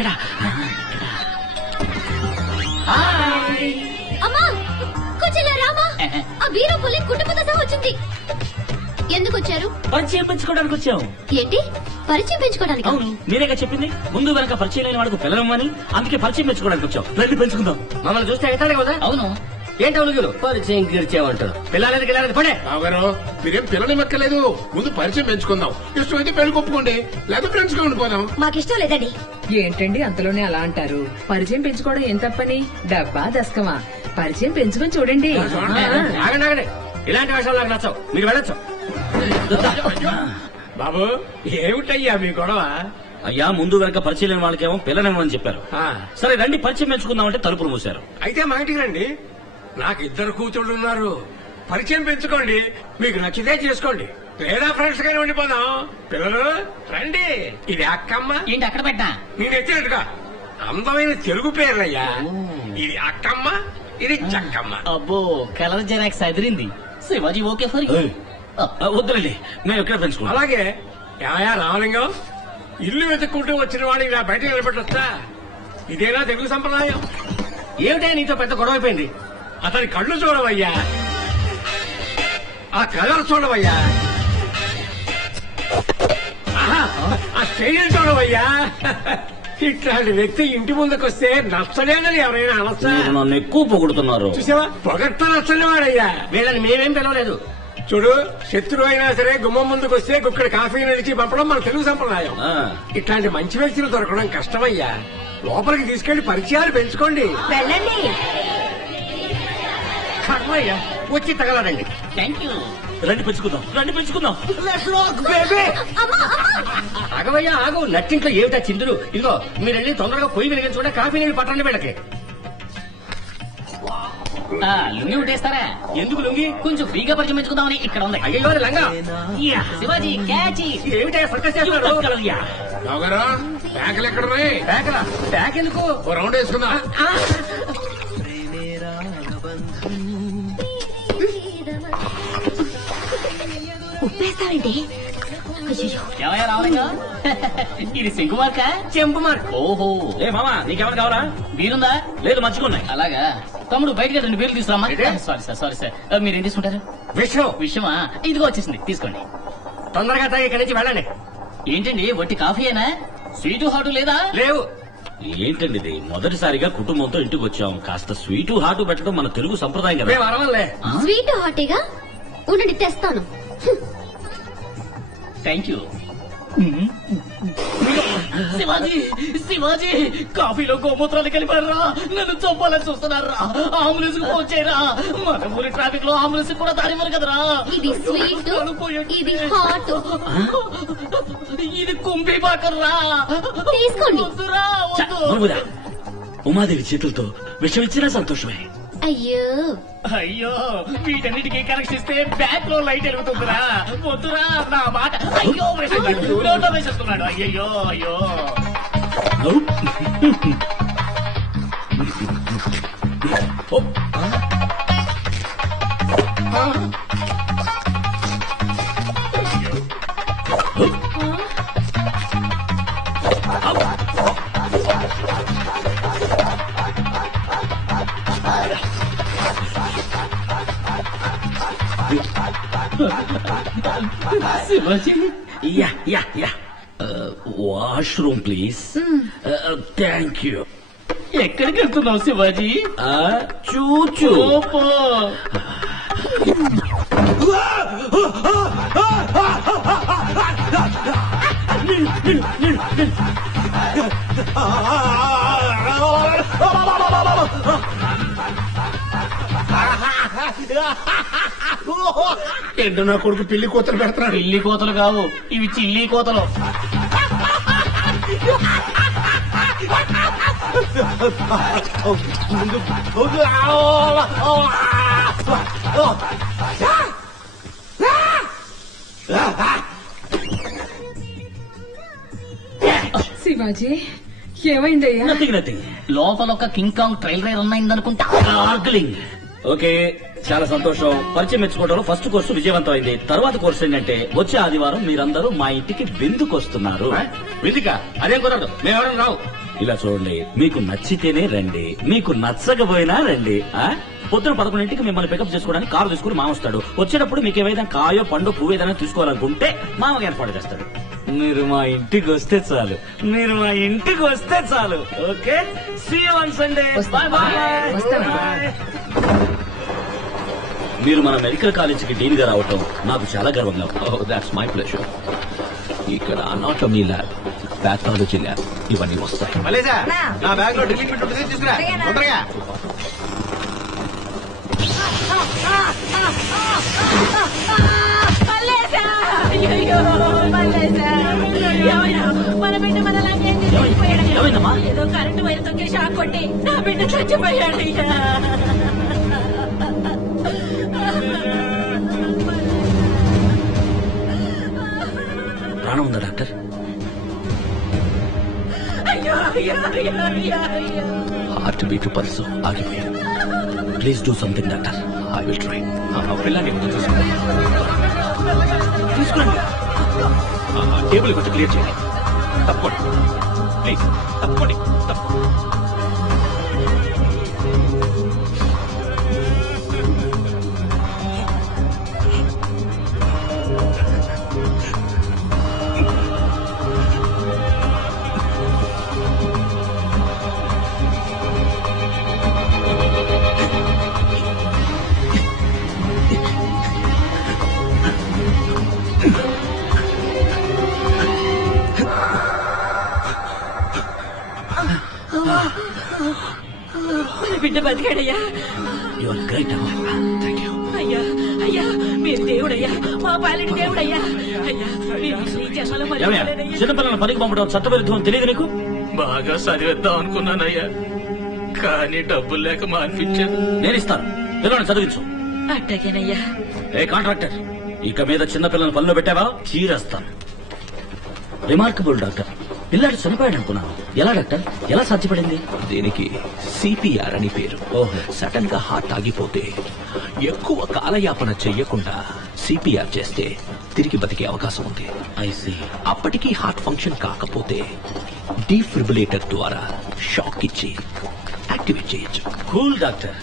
ఇక్కడ అమ్మా కూర్చోలే రామా ఆ బీరో పులి కుటుంబంతో సహా వచ్చింది. ఎందుకు వచ్చారు? పరిచయం పెంచుకోవడానికి వచ్చాం. ఏంటి పరిచయం పెంచుకోవడానికి? అవును, మీరేగా చెప్పింది ముందు వెనక పరిచయం లేని వాడికి పిల్లలమ్మని, అందుకే పరిచయం పెంచుకోవడానికి వచ్చాం. రండి పెంచుకుందాం. మమ్మల్ని చూస్తే అవుతాడు కదా. అవును, ఏంటి అవును పరిచయం గిరిచేమంటారు. పిల్లలకి పిల్లలకి పడే బావగారు మీరేం పిల్లలు మెక్కలేదు. ముందు పరిచయం పెంచుకుందాం. ఇష్టమైతే పెళ్లి కొప్పుకోండి, లేదా ఫ్రెండ్స్ గా ఉండిపోదాం. మాకిష్టం లేదండి. ఏంటండి అంతలోనే అలా అంటారు? పరిచయం పెంచుకోవడం ఏం తప్పని? డబ్బా దస్కమా? పరిచయం పెంచుకొని చూడండి. ఆగండి ఆగండి, ఇలాంటి విషయాలు నాకు నచ్చవు. మీరు వెళ్ళొచ్చు. బాబు ఏమిటయ్యా మీ గొడవ? అయ్యా ముందు వెనక పరిచయం లేని వాళ్ళకేమో పిల్లనివ్వమని చెప్పారు. సరే రండి పరిచయం పెంచుకుందామంటే తలుపులు మూశారు. అయితే మా ఇంటికి రండి. నాకు ఇద్దరు కూతుళ్ళు ఉన్నారు. పరిచయం పెంచుకోండి, మీకు నచ్చితే చేసుకోండి, లేదా ఫ్రెండ్స్ గానే ఉండిపోదాం. పిల్లలు రండి. ఇది అక్కమ్మ. ఏంటి అక్కడ పెట్టా? నేను ఎత్తినట్టుగా అందమైన తెలుగు పేర్లయ్యా. ఇది అక్కమ్మ, ఇది చక్కమ్మ. అబ్బో colour xerox Adirindi. Shivaji okay for ఏయ్, వద్దులండి మేము ఎక్కడ పెంచుకుంటాం. అలాగే ఏమయ్యా రామలింగం, ఇల్లు వెతుక్కుంటూ వచ్చిన వాడు ఇలా బయట నిలబెట్టొచ్చా? ఇదేనా తెలుగు సంప్రదాయం? ఏమిటా నీతో పెద్ద గొడవ అయిపోయింది? అతని కళ్ళు చూడవయ్యా, ఆ కలర్ చూడవయ్యా, ఆహా, ఆ స్టైల్ చూడవయ్యా. ఇట్లాంటి వ్యక్తి ఇంటి ముందుకొస్తే నచ్చలేదని ఎవరైనా అనొచ్చా? మీరు నన్ను ఎక్కువ పొగుడుతున్నారు. చూసావా, పొగట్ట నచ్చని వాడయ్యా. వీళ్ళని మేమేం పిలవలేదు. చూడు, శత్రువు అయినా సరే గుమ్మం ముందుకు వస్తే గుక్కడ కాఫీ నడిచి పంపడం మన తెలుగు సంప్రదాయం. ఆ. ఇట్లాంటి మంచి వ్యక్తులు దొరకడం కష్టమయ్యా. లోపలికి తీసుకెళ్లి పరిచయాలు పెంచుకోండి. వెళ్ళండి. కర్మయ్యా వచ్చి తగలడండి. Thank you. రండి పెంచుకుందాం, రండి పెంచుకుందాం. ఆగవయ్యా ఆగు, నట్టింట్లో ఏమిటా చిందులు? ఇదిగో మీరు వెళ్ళి తొందరగా పొయ్యి వెలిగించుకుంటే కాఫీ నీళ్ళు పట్టండి వీళ్ళకి. లుంగి ఉట్టేస్తారా? ఎందుకు లుంగి? కొంచెం ఫ్రీగా పరిచయం పెంచుకుందామని ఇక్కడ ఉంది. అయ్యో లంగా. శివాజీ క్యాచ్. ఏమిటా సర్కస్ చేస్తున్నారు? బావగారు బ్యాంకులు ఎక్కడున్నాయి? బ్యాకలా? బ్యాక్ ఎందుకు? ఓ రౌండ్ వేసుకుందాం. ఉప్పేస్తానండి. ఏమయ్యా రావలింగా, ఇది సింగు మార్కా చెంపు మార్క్? ఓహో. ఏ మామా నీకేమైనా కావాలా? వీరుందా? లేదు మంచుకున్నాయి. అలాగా తమ్ముడు బయటకి 2 బీర్లు తీసుకురామ్మా. సారీ సార్ మీరేం తీసుకుంటారు? విషయమా? ఇదిగో వచ్చేసింది తీసుకోండి. తొందరగా తాగి ఇక్కడి నుంచి వెళ్ళండి. ఏంటండి వట్టి కాఫీయేనా? స్వీటు హాటు లేదా? లేవు. ఏంటండి ఇది మొదటిసారిగా కుటుంబంతో ఇంటికి వచ్చాం. కాస్త స్వీటు హాటు పెట్టడం మన తెలుగు సంప్రదాయం కదా. మేము అరవల్లే. స్వీట్ హాటీగా ఉండండి, తెస్తాను. Thank you. శివాజీ శివాజీ కాఫీలో గోమూత్రాలు కలిపారా? నన్ను చంపాలని చూస్తున్నారా? అంబులెన్స్ కు ఫోన్ చేయరా? మన ఊరి ట్రాఫిక్ లో అంబులెన్స్ కూడా దారివ్వరు కదరా. ఇది స్వీట్, ఇది హాట్. ఇది కుంభీ బాకర్రా. తీసుకోండి. వద్దురా, ఛ, వద్దు. మరుగుదా. ఉమాదేవి చేతులతో విషం ఇచ్చినా సంతోషమే. అయ్యో అయ్యో వీటన్నిటికీ కనెక్షన్ ఇస్తే బ్యాక్ లో లైట్ వెలుగుతుందిరా. వద్దురా నా మాట. అయ్యో నోట్లో వేసేస్తున్నాడు. అయ్యో అయ్యో. Shivaji yeah washroom please. Thank you. ఎక్కడికి వెళ్తున్నావు శివాజీ? చూచూ. ఓపో. ఏంటో నా కొడుకు పిల్లి కూతురు పెడుతున్నాడు. పిల్లి కోతలు కావు, ఇవి చిల్లి కోతలు. శివాజీ ఏమైందయ్యా? నథింగ్. లోపల ఒక కింగ్ కాంగ్ ట్రైల్ రైడ్ ఉన్నాయిందనుకుంటా. గార్గ్లింగ్. ఓకే చాలా సంతోషం. పరిచయం మెచ్చుకోవడంలో ఫస్ట్ కోర్సు విజయవంతమైంది. తర్వాత కోర్సు ఏంటంటే వచ్చే ఆదివారం మీరందరూ మా ఇంటికి విందుకొస్తున్నారు. విధిక అదేం కుదరదు, మేమెవరం రావు. ఇలా చూడండి, మీకు నచ్చితేనే రండి, మీకు నచ్చకపోయినా రండి. పొద్దున 11ంటికి మిమ్మల్ని పికప్ చేసుకోవడానికి కారు తీసుకుని మామ వస్తాడు. వచ్చేటప్పుడు మీకు ఏమైనా కాయో పండు పువ్వు ఏదైనా తీసుకోవాలనుకుంటే మామకి ఏర్పాటు చేస్తాడు. మీరు మా ఇంటికి వస్తే చాలు, మీరు మా ఇంటికి వస్తే చాలు. Okay, see you on Sunday. Bye bye. మీరు మన మెడికల్ కాలేజీకి డీన్ గా రావటం నాకు చాలా గర్వంగా ఉంది. Oh, that's my pleasure. ఇక్కడ అనాటమీ ల్యాబ్, పాథాలజీ ల్యాబ్ ఇవన్నీ వస్తాయి. నా బ్యాగ్ లో డ్రిల్లింగ్ బిట్ ఉంటుంది, తీసుకురా తొందరగా. మన బిడ్డ మనలాగే చచ్చిపోయాడు. ఏమైందమ్మా? ఏదో కరెంటు వైర్ తొక్కే షాక్ కొట్టి నా బిడ్డ చచ్చిపోయాడు. ప్రాణం ఉందా డాక్టర్? అయ్యో అయ్యో అయ్యో అయ్యో అయ్యో. హార్ట్ బీట్ పల్స్ ఆగిపోయాడు. Please do something doctor. I will try. పిల్లని తీసుకురండి. టేబుల్ కొంచెం క్లియర్ చేయండి. తప్పండి ప్లీజ్, తప్పండి. మన బిడ్డ బతికాడయ్యా. యు ఆర్ గ్రేట్ అమ్మా. Thank you. అయ్యా అయ్యా, మీరు దేవుడయ్యా, మా పాలిటి దేవుడయ్యా. అయ్యా, మీరు ఈ జన్మలో ఏమయ్యా, మర్చిపోలేదయ్యా. చిన్నపిల్లల పనికి పంపడం చట్టవిరుద్ధం తెలియదు నీకు? బాగా చదివేద్దాం అనుకున్నానయ్యా, కానీ డబ్బులు లేక మానిపించాను. నేను ఇస్తాను, పిల్లల్ని చదివించు. అట్టగేనయ్యా. ఏ కాంట్రాక్టర్, ఇక మీద చిన్నపిల్లల పనిలో పెట్టావా చీరేస్తాను. Remarkable doctor. పిల్లాడు చనిపోయాడు అనుకున్నాను. ఎలా డాక్టర్, ఎలా సాధ్యపడింది? దీనికి సిపిఆర్ అని పేరు. ఓహో. సడన్ గా హార్ట్ ఆగిపోతే ఎక్కువ కాలయాపన చెయ్యకుండా సిపిఆర్ చేస్తే తిరిగి బతికే అవకాశం ఉంది. I see. అప్పటికీ హార్ట్ ఫంక్షన్ కాకపోతే డీఫిబ్రిలేటర్ ద్వారా షాక్ ఇచ్చి యాక్టివేట్ చేయొచ్చు. Cool doctor.